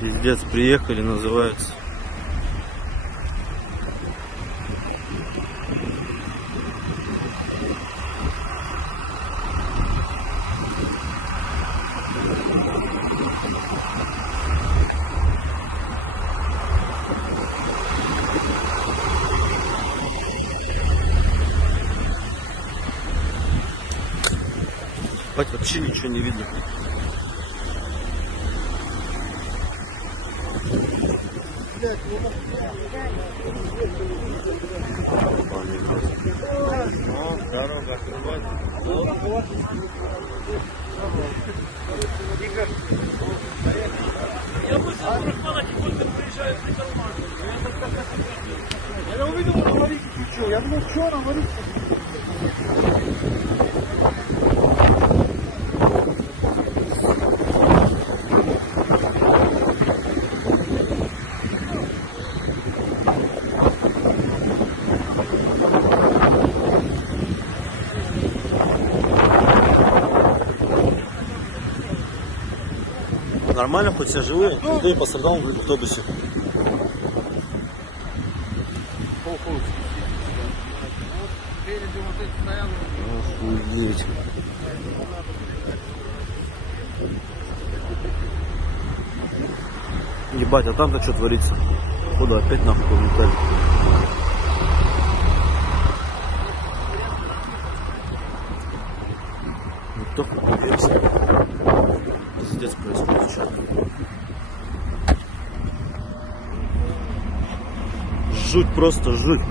Пиздец, приехали, называется. Бать, вообще ничего не видно. Дорога открывается. Я бы сейчас прохвала, тихонько приезжаю в карман. Я увидел, что аварийки включил. Я думал, что аварийки? Нормально, хоть все живые? Никто не пострадал в автобусе. Охуеть. Ебать, а там-то что творится? Куда опять нахуй улетали? Никто пиздец происходит сейчас. Жуть, просто жуть.